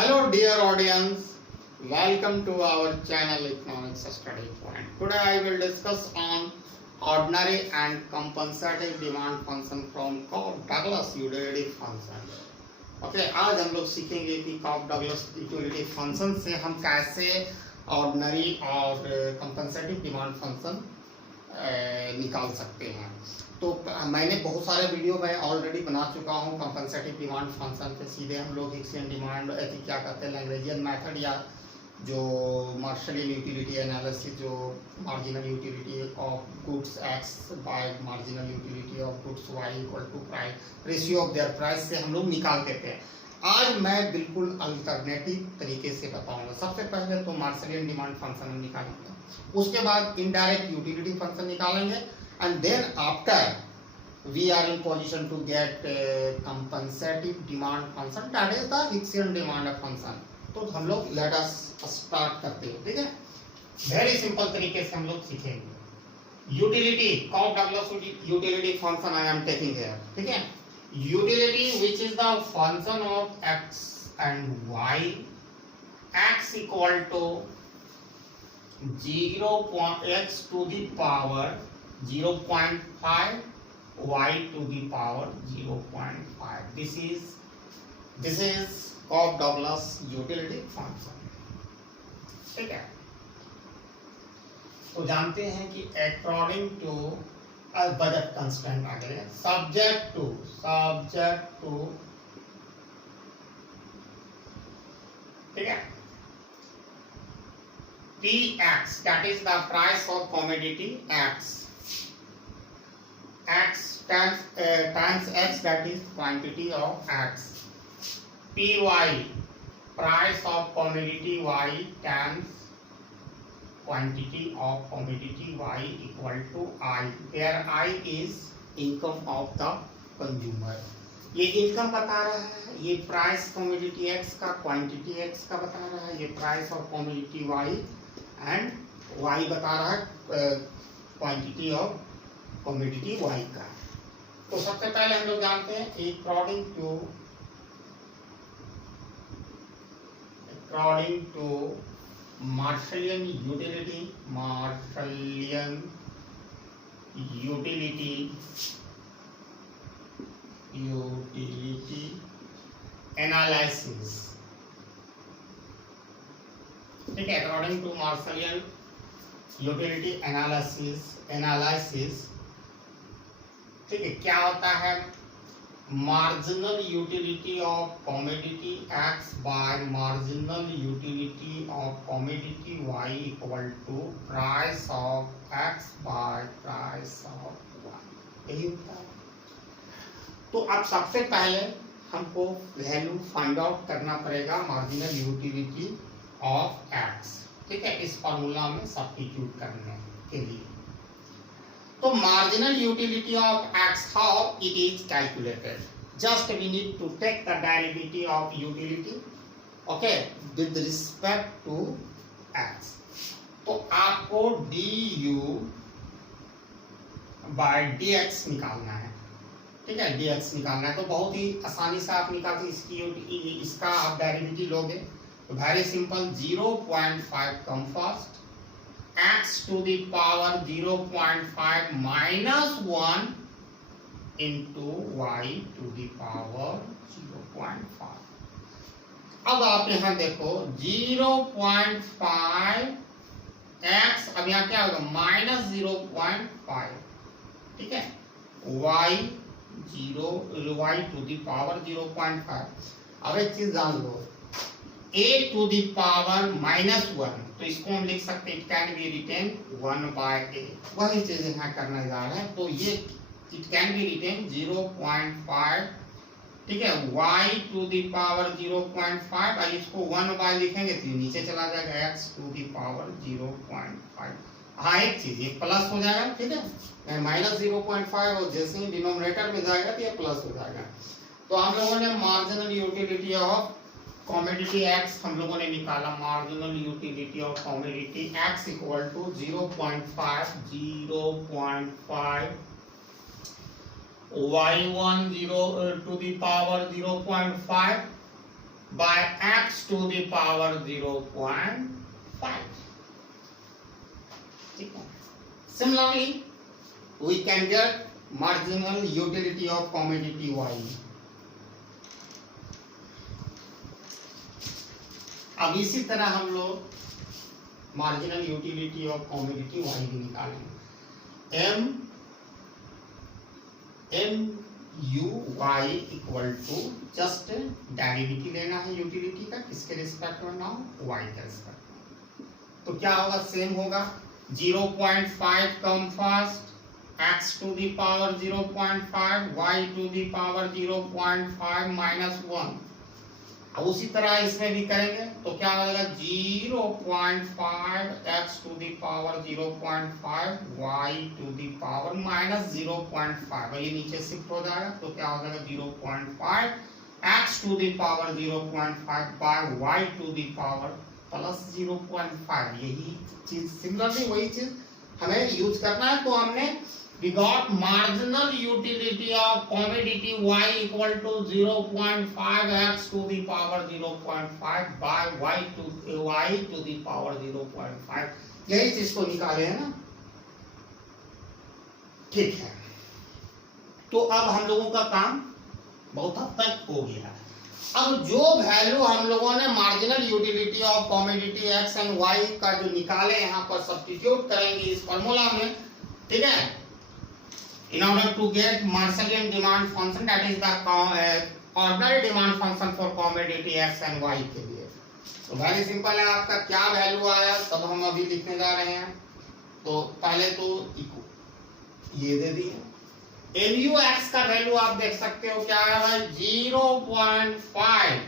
Hello dear audience, welcome to our channel Economics Study Point. Today I will discuss on ordinary and compensating demand function from Cobb-Douglas utility function. Okay आज हम लोग सीखेंगे कि Cobb-Douglas utility function से हम कैसे ordinary और कंपनसेटिव demand function निकाल सकते हैं। तो मैंने बहुत सारे वीडियो में ऑलरेडी बना चुका हूँ कंपनसेटिव डिमांड फंक्शन पे। सीधे हम लोग हिक्सियन डिमांड क्या करते हैं, लैग्रेंजियन मेथड या जो मार्शलियन यूटिलिटी एनालिसिस, जो marginal utility of goods x by marginal utility of goods y equal to price ratio of their price से हम लोग निकाल देते हैं। आज मैं बिल्कुल अल्टरनेटिव तरीके से बताऊंगा। सबसे पहले तो मार्शलियन डिमांड फंक्शन हम निकालेंगे, उसके बाद इनडायरेक्ट यूटिलिटी फंक्शन निकालेंगे, and then after we are in position to get compensative demand function, that is the Hixian demand function। तो हम लोग let us start करते हैं, ठीक है। वेरी सिंपल तरीके से हम लोग सीखेंगे। Utility Cobb-Douglas utility function I am taking here, ठीक है। Utility which is the function of x and y, x equal to 0.x to the power 0.5, y to the power 0.5. This is Cobb-Douglas utility function, ठीक है। तो जानते हैं कि according to budget constant आ गए, subject to ठीक है Px, that is the price of commodity x times x, that is quantity of x. Py, price of commodity y times quantity of commodity y equal to I, where I is income of the consumer। ये income बता रहा है, ये price commodity x का, quantity x का बता रहा है, ये price of commodity y and y बता रहा है क्वांटिटी ऑफ कमोडिटी वाई का। तो सबसे पहले हम लोग जानते हैं according to Marshallian utility analysis, ठीक है। According to Marshallian utility analysis, ठीक है, क्या होता है, marginal utility of commodity x by marginal utility of commodity y equal to price of x by price of y, यही होता है। तो अब सबसे पहले हमको वैल्यू फाइंड आउट करना पड़ेगा मार्जिनल यूटिलिटी ऑफ एक्स, ठीक है, इस फॉर्मूला में सब्स्टिट्यूट करने के लिए। तो marginal utility of x, how it is calculated, just we need to take the derivative of utility, okay, with respect to x. तो आपको du बाय dx निकालना है, ठीक है, dx निकालना है। तो बहुत ही आसानी से आप निकालते इसका आप डेरिवेटिव लोगे तो very simple, 0.5 come first, x to the power 0.5 minus 1 into y to the power 0.5। अब आप यहाँ देखो 0.5 x, अब यहाँ क्या होगा माइनस 0.5, ठीक है, y to the power 0.5। अब एक चीज जान लो, a to the power minus 1, तो इसको हम लिख सकते हैं, it can be written 1 by a, वही चीज यहाँ करने जा रहे हैं। तो ये इट कैन बी रिटेन 0.5, ठीक है, y to the power 0.5, और इसको 1 by लिखेंगे तो नीचे चला जाएगा x to the power 0.5। हाँ, एक चीज ये प्लस हो जाएगा, ठीक है, माइनस 0.5 और जैसे ही डिनोमिनेटर में जाएगा तो ये प्लस हो जाएगा। तो हम लोगों ने marginal utility of commodity x हम लोगों ने निकाला, marginal utility of commodity x equal to 0.5 y1 0 to the power 0.5 by x x to the power 0.5. ठीक है. Similarly, we can get marginal utility of commodity y. अब इसी तरह हम लोग marginal utility of commodity y भी निकालेंगे. m u y equal to just derivative लेना है यूटिलिटी का, किसके रिस्पेक्ट में ना y के रिस्पेक्ट में. तो क्या होगा, सेम होगा. 0.5 come first, x to the power 0.5, y to the power 0.5 minus 1. अब उसी तरह इसमें भी करेंगे तो क्या हो जाएगा, 0.5 x to the power 0.5, y to the power minus 0.5. ये नीचे शिफ्ट हो जाएगा तो क्या हो जाएगा, 0.5 x to the power 0.5 by y to the power plus 0.5. यही चीज सिमिलरली वही चीज हमें यूज करना है. तो हमने we got marginal utility of commodity y equal to 0.5 x to the power 0.5 by y to the power 0.5. यही चीज को निकाले हैं ना. ठीक है, तो अब हम लोगों का काम बहुत हद तक हो गया. अब जो वैल्यू हम लोगों ने marginal utility of commodity x and y का जो निकाले, यहाँ पर सब्स्टिट्यूट करेंगे इस फॉर्मूला में. ठीक है, in order to get Marshallian demand function, that is the ordinary demand function for commodity x and y के लिए. तो वेरी सिंपल है, आपका क्या वैल्यू आया तब हम अभी लिखने जा रहे हैं. तो पहले तो ये दे दिए. MUX का वैल्यू आप देख सकते हो क्या आया भाई, 0.5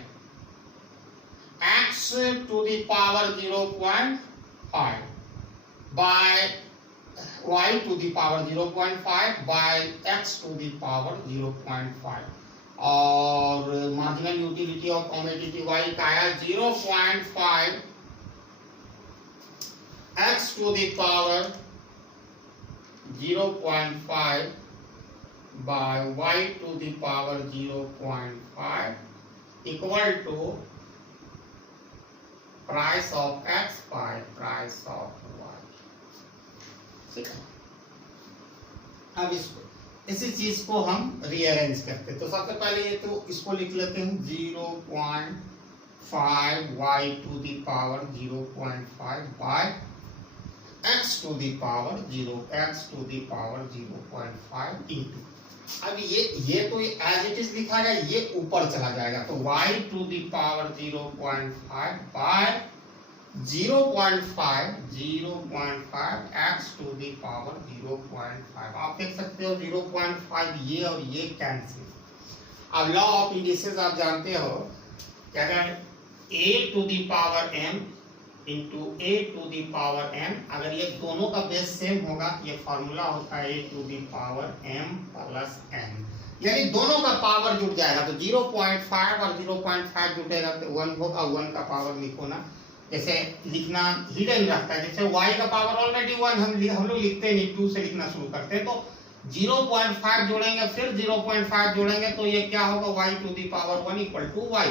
x to the power 0.5 by y to the power 0.5 by x to the power 0.5. और marginal utility of commodity y का आया 0.5 x to the power 0.5 by y to the power 0.5 equal to price of x by price of y. अब इसी चीज को हम rearrange करते हैं. तो सबसे पहले ये तो इसको लिख लेते हैं 0.5 y to the power 0.5 by x to the power 0.5 into. अब ये तो एज इट इज लिखा गया, ये ऊपर चला जाएगा तो y to the power 0.5 by 0.5 x to the power 0.5. आप देख सकते हो 0.5 ये और ये कैंसिल. अब लॉ ऑफ इंडिसेस आप जानते हो कि अगर a to the power m into a to the power m, अगर ये दोनों का बेस सेम होगा, ये फॉर्मूला होता है a to the power m plus n, यानी दोनों का पावर जुड़ जाएगा. तो 0.5 और 0.5 जुटेगा तो 1 होगा. 1 का पावर लिखो ना, जैसे लिखना हिडन रहता है. जैसे y का पावर ऑलरेडी 1 हम लोग लिखते नहीं, 2 से लिखना शुरू करते हैं. तो 0.5 जोड़ेंगे फिर 0.5 जोड़ेंगे तो ये क्या होगा, y to the power 1 equal to y.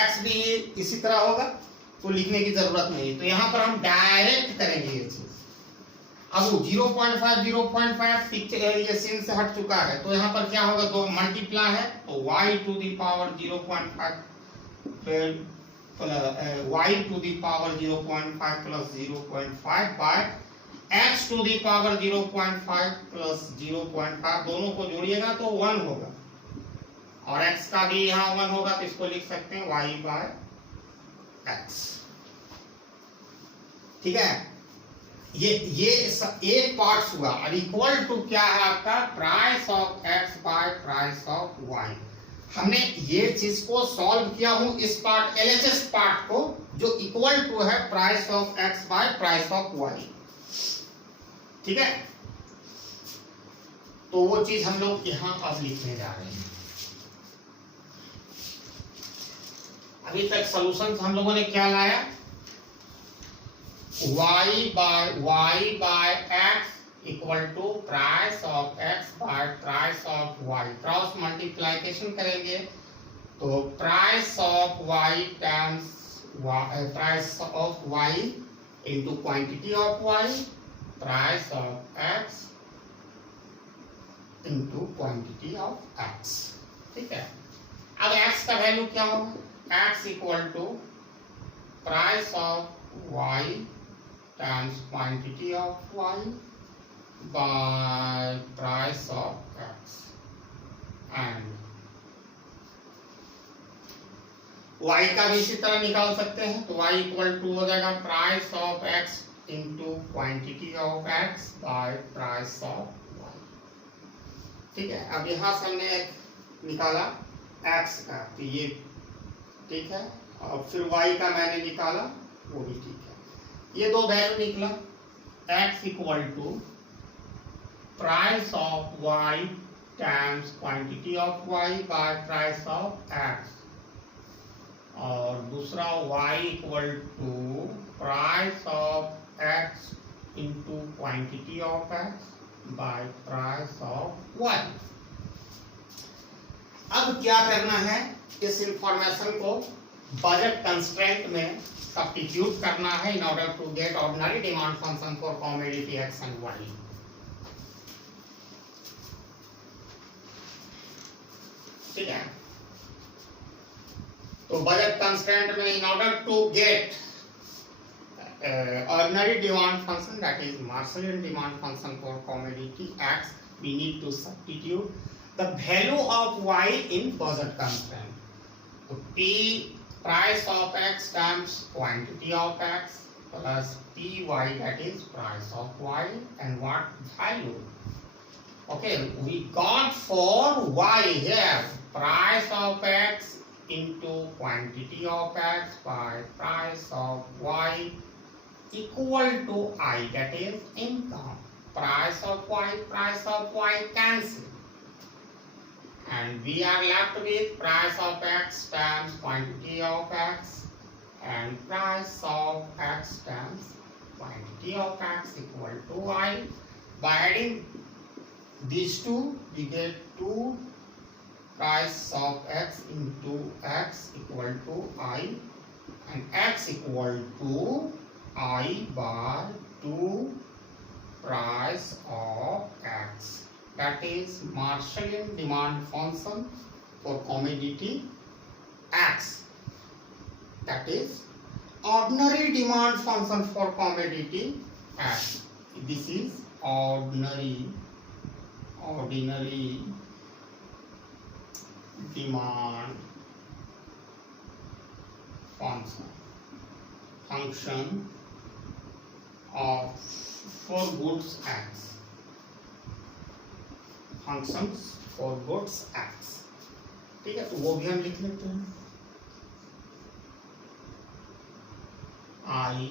x भी इसी तरह होगा, तो लिखने की जरूरत नहीं. तो यहाँ पर हम डायरेक्ट करेंगे ये चीज. अब 0.5 ये सीन से हट चुका है, तो यहाँ पर क्या होगा, दो मल्टीप्लाई है तो y टू द पावर 0.5 फिर y to the power 0.5 plus 0.5 by x to the power 0.5 plus 0.5, दोनों को जोड़िएगा तो 1 होगा. और x का भी यहाँ 1 होगा, तो इसको लिख सकते हैं y by x. ठीक है, ये एक पार्ट हुआ. और इक्वल टू क्या है आपका, price of x by price of y. हमने ये चीज को सॉल्व किया हूं, इस पार्ट LHS पार्ट को, जो इक्वल टू है price of x by price of y. ठीक है, तो वो चीज हम लोग यहां अब लिखने जा रहे हैं. अभी तक सॉल्यूशंस हम लोगों ने क्या लाया, y by x equal to price of x by price of y. Cross multiplication करेंगे तो price of y times price of y into quantity of y, price of x into quantity of x. ठीक है, अब x का value क्या होगा? X equal to price of y times quantity of y by price of x, and y का भी इसी तरह निकाल सकते हैं। तो y इक्वल टू हो जाएगा price of x into quantity of x by price of y। ठीक है, अब यहाँ से हमने निकाला x का, तो ये ठीक है, और फिर y का मैंने निकाला, वो भी ठीक है। ये दो वैल्यू निकला, x equal to price of y times quantity of y by price of x, और दूसरा y equal to price of x into quantity of x by price of y। अब क्या करना है, इस इंफॉर्मेशन को बजट कंस्ट्रेंट में substitute करना है in order to get ordinary demand function for commodity x and y। ठीक है, तो बजट कंस्ट्रेंट में in order to get ordinary demand function, that is Marshallian demand function for commodity x, we need to substitute the value of y in budget constraint. So p price of x times quantity of x plus py, that is price of y, and what value? Okay, we got for y here price of x into quantity of x by price of y equal to I, that is income. Price of y cancel, and we are left with price of x times quantity of x and price of x times quantity of x equal to I. By adding these two, we get 2 price of x into x equal to I, and x equal to I by 2 price of x, that is Marshallian demand function for commodity x, that is ordinary demand function for commodity x. This is ordinary demand function of for goods x, functions for goods x। ठीक है, तो वो भी हम लिख लेते हैं, I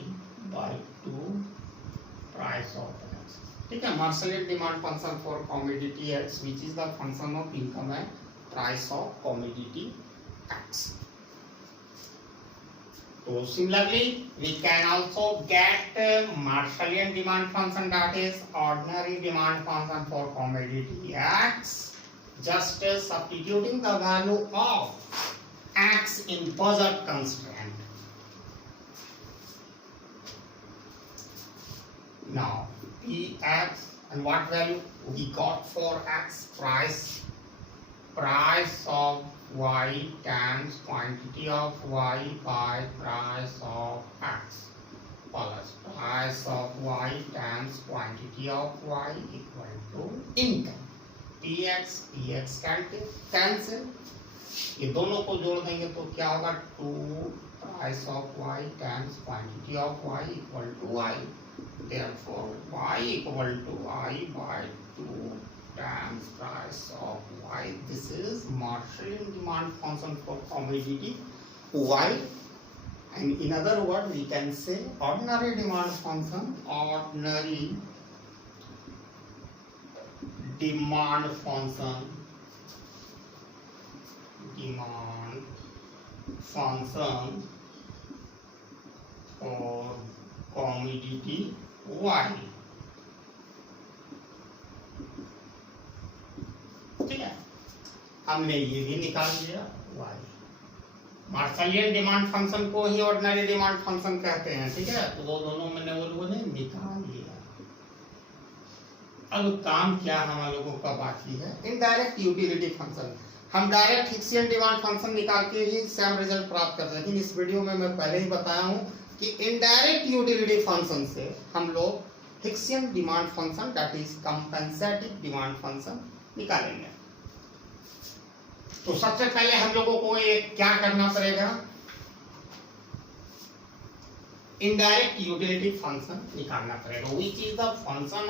by 2 price of x। ठीक है, Marshallian demand function for commodity x, which is the function of income and price of commodity x. So similarly, we can also get Marshallian demand function, that is ordinary demand function for commodity x, just substituting the value of x in budget constraint. Now px, and what value we got for x? Price of y times quantity of y by price of x plus price of y times quantity of y equal to income. px cancel, ये दोनों को जोड़ देंगे तो क्या होगा? 2 price of y times quantity of y equal to y. Therefore y equal to I by 2 times price of y. This is Marshallian demand function for commodity y, and in other words we can say ordinary demand function, ordinary demand function for commodity y। ठीक है, हमने ये भी निकाल लिया y। मार्शलियन demand function को ही ordinary demand function कहते हैं, ठीक है। तो वो दोनों मैंने वो लोगों ने निकाल लिया। अब काम क्या हम लोगों का बाकी है, इनडायरेक्ट यूटिलिटी फंक्शन। हम डायरेक्ट हिक्सियन डिमांड फंक्शन निकाल के ही सेम रिजल्ट प्राप्त करते हैं, लेकिन इस वीडियो में मैं पहले ही बताया हूं कि इनडायरेक्ट यूटिलिटी फंक्शन से हम लोग Hicksian demand function that is compensative demand function निकालेंगे। तो सबसे पहले हम लोगों को ये क्या करना पड़ेगा, इनडायरेक्ट यूटिलिटी फंक्शन निकालना पड़ेगा। Which is the function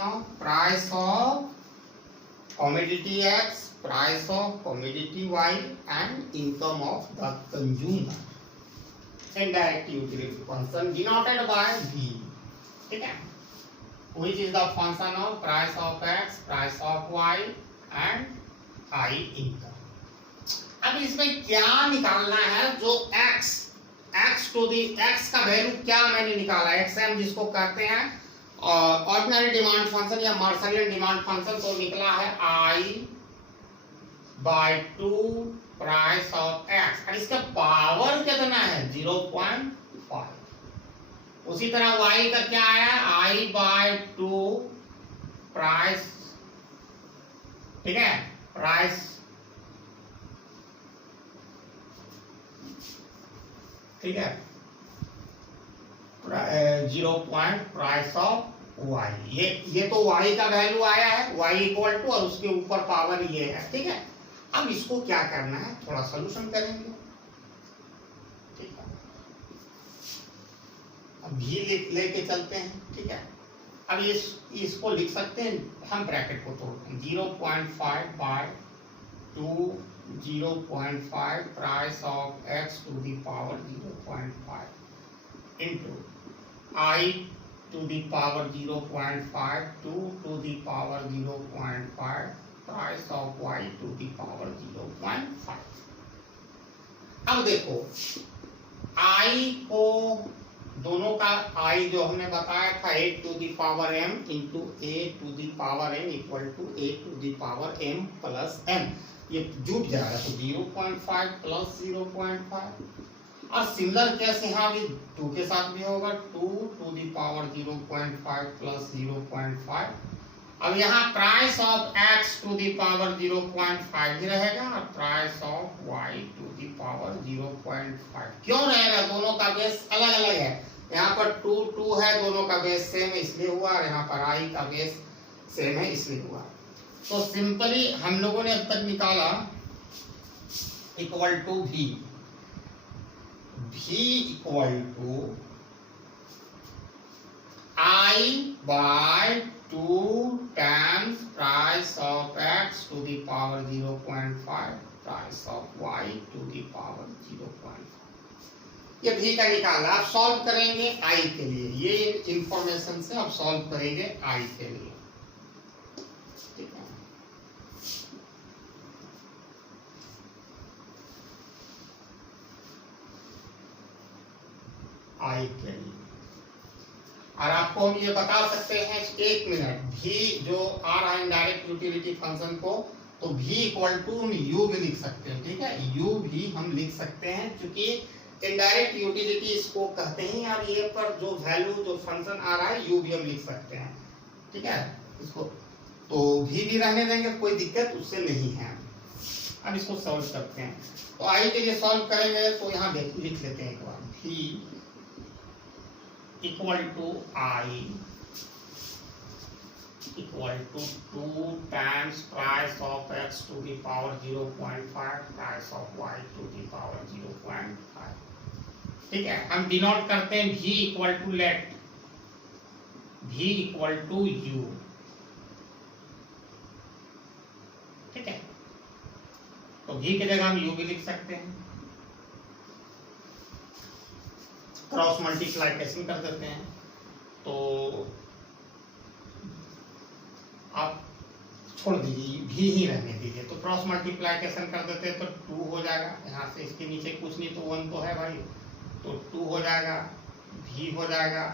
of price of commodity X, price of commodity Y and income of the consumer. Indirect utility function denoted by V. ठीक है, which is the function of price of X, price of Y and I income. अब इसमें क्या निकालना है, जो X to the X का value क्या मैंने निकाला, XM जिसको कहते हैं ऑर्डिनरी डिमांड फंक्शन या मार्शलियन डिमांड फंक्शन, तो निकला है I/2 प्राइस ऑफ X और इसका पावर कितना है 0.5। उसी तरह Y का क्या है I/2 प्राइस, ठीक है, प्राइस, ठीक है, 0. Price of Y। ये तो Y का वैल्यू आया है Y इक्वल टू और उसके ऊपर पावर ये है, ठीक है। अब इसको क्या करना है, थोड़ा सोल्यूशन करेंगे, ठीक है। अब भी लेके चलते हैं, ठीक है। अब इसको लिख सकते हैं हम, ब्रैकेट को तोड़ते हैं 0.5/2 0.5 price of X to the power 0.5 into I to the power 0.5 2 to the power 0.5 price of Y to the power 0.5। अब देखो I को दोनों का I जो हमने बताया था a to the power m into a to the power n equal to a to the power m plus n, ये जुट जाएगा तो 0.5 plus 0.5 और सिमिलर केस यहाँ भी 2 के साथ भी होगा 2 to the power 0.5 plus 0.5। अब यहाँ price of X to the power 0.5 ही रहेगा और price of Y to the power 0.5 क्यों रहेगा, दोनों का बेस अलग अलग है। यहाँ पर 2 है, दोनों का बेस सेम है इसलिए हुआ, और यहाँ पर I का बेस सेम है इसलिए हुआ। तो सिंपली हम लोगों ने अब तक निकाला equal to V equal to I/2 times price of X to the power 0.5 price of Y to the power 0.5। ये भी का निकाला। आप सॉल्व करेंगे I के लिए, ये इंफॉर्मेशन से आप सॉल्व करेंगे I के लिए, ठीक है। I के लिए, और आपको हम ये बता सकते हैं 1 मिनट भी जो आ रहा है इनडायरेक्ट यूटिलिटी फंक्शन को, तो V इक्वल टू हम U भी लिख सकते हैं, ठीक है। U भी हम लिख सकते हैं क्योंकि इनडायरेक्ट यूटिलिटी इसको कहते हैं, और ये पर जो वैल्यू जो फंक्शन आ रहा है U भी हम लिख सकते हैं, ठीक है। इसको तो V भी रहने देंगे, कोई दिक्कत उससे नहीं है। अब इसको सॉल्व करते हैं, तो I के लिए सॉल्व करेंगे तो यहाँ लिख लेते हैं एक बार V equal to I equal to 2 times price of X to the power 0.5 price of Y to the power 0.5, ठीक है। हम डिनोट करते हैं V equal to let V equal to U, ठीक है। तो V की जगह हम U भी लिख सकते हैं, क्रॉस मल्टीप्लिकेशन कर देते हैं, तो आप छोड़ दीजिए भी ही रहने दीजिए, तो क्रॉस मल्टीप्लिकेशन कर देते हैं तो 2 हो जाएगा, यहाँ से इसके नीचे कुछ नहीं तो 1 तो है भाई, तो 2 हो जाएगा, भी हो जाएगा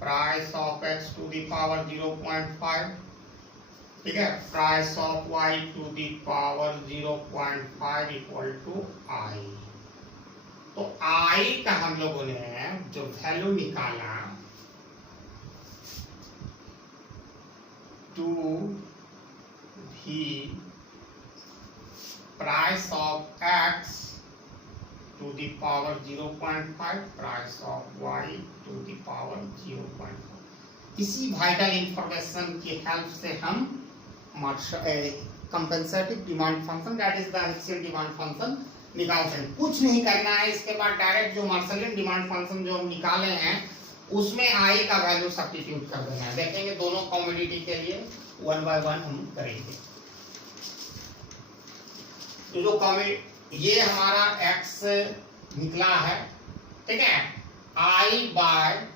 price of X to the power 0.5 ठीक है, price of y to the power 0.5 equal to I. तो i का हम लोगों ने जो वैल्यू निकाला to the price of x to the power 0.5 price of y to the power 0.5। इसी वाइटल इंफॉर्मेशन की हेल्प से हम compensative demand function that is the actual demand function निकाल सकते हैं। कुछ नहीं करना है, इसके बाद डायरेक्ट जो मार्शलियन डिमांड फंक्शन जो हम निकाले हैं उसमें आई का वैल्यू सब्स्टिट्यूट कर देना है। देखेंगे दोनों कमोडिटी के लिए वन बाय वन हम करेंगे। तो जो ये हमारा x निकला है, ठीक है, i by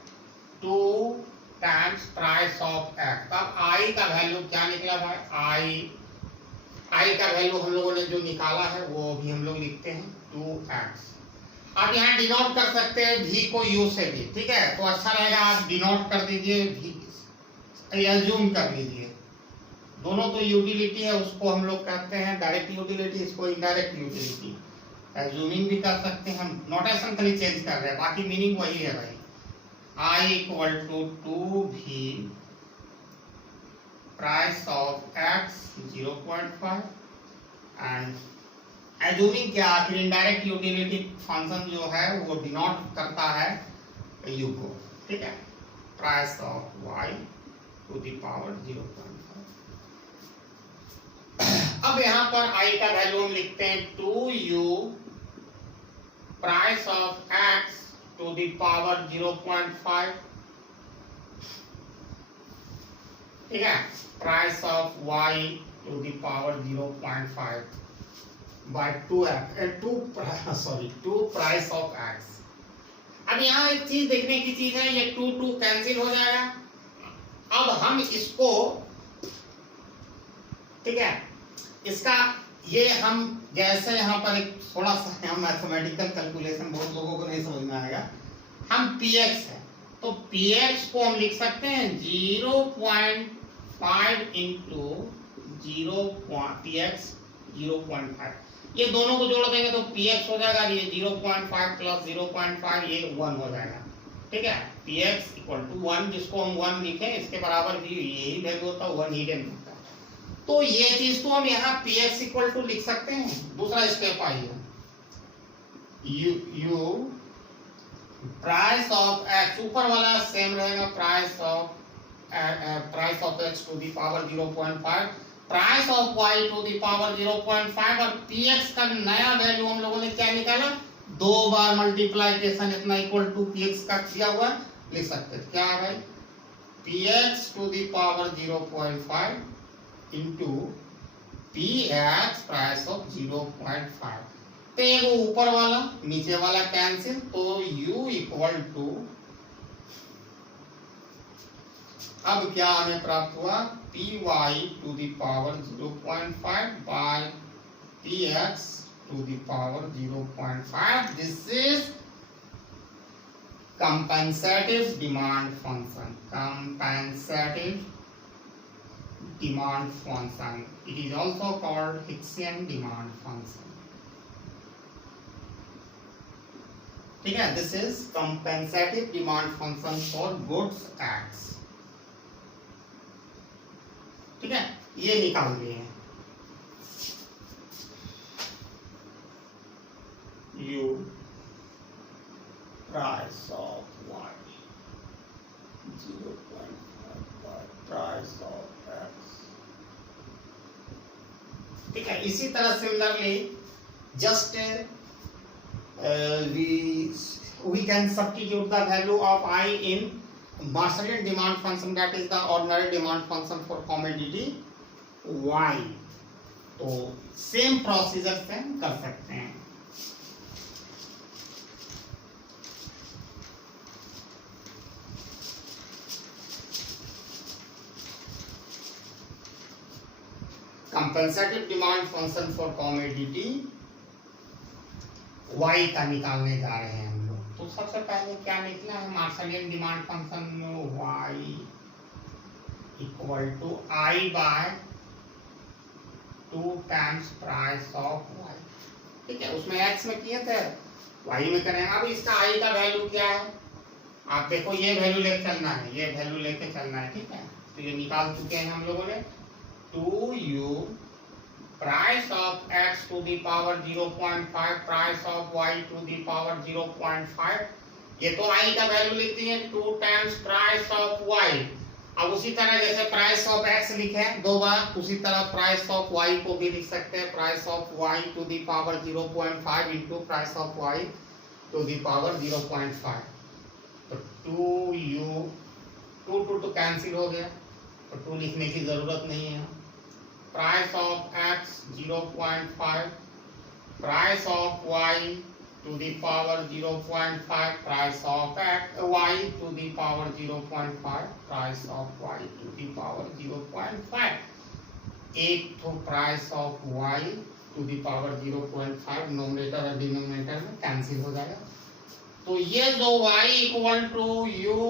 2 times price of x। अब i का वैल्यू क्या निकला भाई? i का वैल्यू हम लोगों ने जो निकाला है वो भी हम लोग लिखते हैं 2x। आप यहाँ डिनोट कर सकते हैं v को u से भी, ठीक है, तो अच्छा रहेगा आप डिनोट कर दीजिए v, एज्यूम कर लीजिए। दोनों तो यूटिलिटी है, उसको हम लोग कहते हैं डायरेक्ट यूटिलिटी, इसको इनडायरेक्ट यूटिलिटी। एज्यूमिंग भी कर सकते हैं हम, नोटेशन खाली चेंज कर रहे हैं, बाकी मीनिंग वही है भाई। i equal to 2v price of x 0.5 and assuming क्या, फिर इनडायरेक्ट यूटिलिटी फंक्शन जो है वो डिनोट करता है u को, ठीक है, price of y to the power 0.5। अब यहाँ पर i का वैल्यू हम लिखते हैं 2u price of x to the power 0.5, ठीक है, price of y to the power 0.5 by 2 price of x। अब यहाँ एक चीज देखने की चीज है, ये 2 कैंसिल हो जाएगा। अब हम इसको, ठीक है, इसका ये हम जैसे यहाँ पर एक थोड़ा सा हम मैथमेटिकल कैलकुलेशन बहुत लोगों को नहीं समझ में आएगा। हम px है तो px को हम लिख सकते हैं 0.5 इंटू 0.px 0.5, ये दोनों को जोड़ देंगे तो px हो जाएगा, ये 0.5 प्लस 0.5 ये 1 हो जाएगा, ठीक है। px इक्वल टू 1, जिसको हम 1 लिखें इसके बराबर भी यही वैल्यू होता है, 1 हिडन होता है। तो ये चीज तो हम यहाँ px इक्वल टू लिख सकते हैं। दूसरा स्टेप आइए, u प्राइस ऑफ x, ऊपर वाला सेम रहेगा, price of x to the power 0.5 price of y to the power 0.5 और px का नया वैल्यू हम लोगों ने क्या निकाला, 2 बार मल्टीप्लाइकेशन इतना इक्वल टू px का किया हुआ लिख सकते हैं। क्या है भाई, px to the power 0.5 into px price of 0.5। तो ये ऊपर वाला नीचे वाला कैंसिल, तो u इक्वल टू, अब क्या हमें प्राप्त हुआ, py to the power 0.5 by px to the power 0.5। This is compensative demand function, compensative demand function, it is also called Hicksian demand function, ठीक है। This is compensative demand function for goods X, ठीक है, ये निकाल दिए हैं। u price of y 0.5 by price of x, ठीक है। इसी तरह similarly just we can substitute the value of I in Marshallian demand function, that is the ordinary demand function for commodity Y। तो सेम प्रोसीजर से हम कर सकते हैं। Compensative demand function for commodity y का निकालने जा रहे हैं हम लोग। तो सबसे पहले क्या निकला है, मार्शलियन डिमांड फंक्शन में y equal to i by 2 times price of y। ठीक है, उसमें x में किए थे, y में करेंगे। अब इसका i का वैल्यू क्या है, आप देखो ये वैल्यू लेके चलना है, ये वैल्यू लेके चलना है। ठीक है, तो ये निकाल चुके हैं हम लोगों ने। 2u price of x to the power 0.5 price of y to the power 0.5। ये तो i का वैल्यू लिख दिए 2 टाइम्स प्राइस ऑफ y। अब उसी तरह जैसे प्राइस ऑफ x लिखे हैं 2 बार, उसी तरह प्राइस ऑफ y को भी लिख सकते हैं, price of y to the power 0.5 into price of y to the power 0.5। तो 2u 2 तो कैंसिल हो गया, तो 2 लिखने की जरूरत नहीं है। Price of x 0.5 price of y to the power 0.5 price of y to the power 0.5 price of y to the power 0.5। एक तो price of y to the power 0.5 numerator और डिनोमिनेटर में कैंसिल हो जाएगा। तो ये जो y equal to u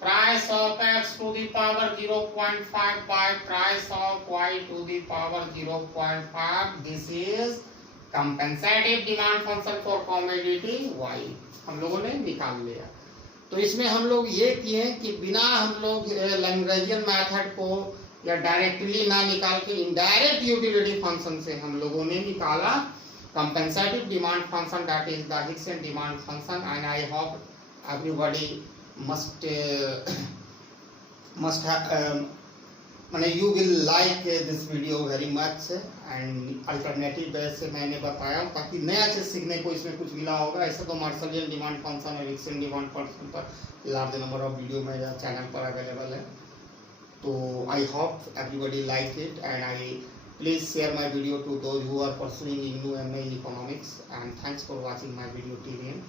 price of x to the power 0.5 by price of y to the power 0.5, this is compensative demand function for commodity y हम लोगों ने निकाल लिया। तो इसमें हम लोग ये किए कि बिना हम लोग लैग्रेंजियन मेथड को या डायरेक्टली ना निकाल के इनडायरेक्ट यूटिलिटी फंक्शन से हम लोगों ने निकाला compensative demand function, that is the Hickson demand function, and I hope everybody must have you will like this video very much, and alternative base से मैंने बताया ताकि नया चीज सीखने को इसमें कुछ मिला होगा। ऐसे तो मार्शलियन डिमांड फंक्शन और हिक्सन डिमांड फंक्शन पर लार्ज नंबर ऑफ वीडियो मेरे चैनल पर अवेलेबल है। तो I hope everybody like it, and I please share my video to those who are pursuing in new MA in economics, and thanks for watching my video till end.